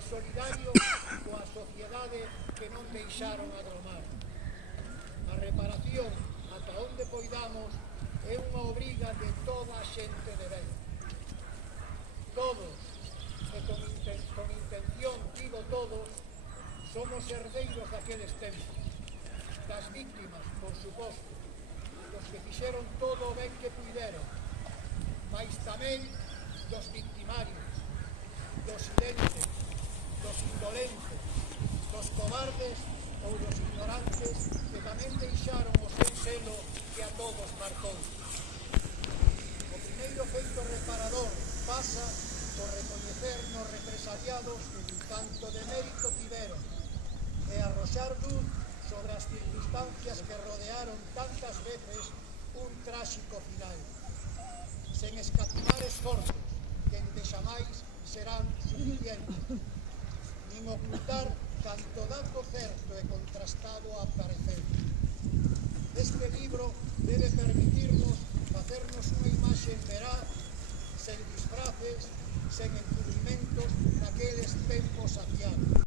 e solidario coa sociedade que non deixaron agromar. A reparación, ata onde poidamos, é unha obriga de toda a xente de ben. Todos, e con intención digo todos, somos herdeiros daqueles tempos, das víctimas, por suposto, dos que fixeron todo o ben que puideron, mais tamén dos victimarios, dos silentes, dos indolentes, dos cobardes ou dos ignorantes que tamén deixaron o seu selo que a todos marcou. O primeiro feito reparador pasa por recoñecer nos represaliados canto de mérito tiveron e arroxar luz sobre as circunstancias que rodearon tantas veces un tráxico final, sen escatimar esforzos que endexamais serán suficientes, nin ocultar canto dato certo e contrastado a parecer. Este libro debe permitirnos facernos unha imaxe veraz, sen disfraces, sen encubrimentos naqueles tempos saciados.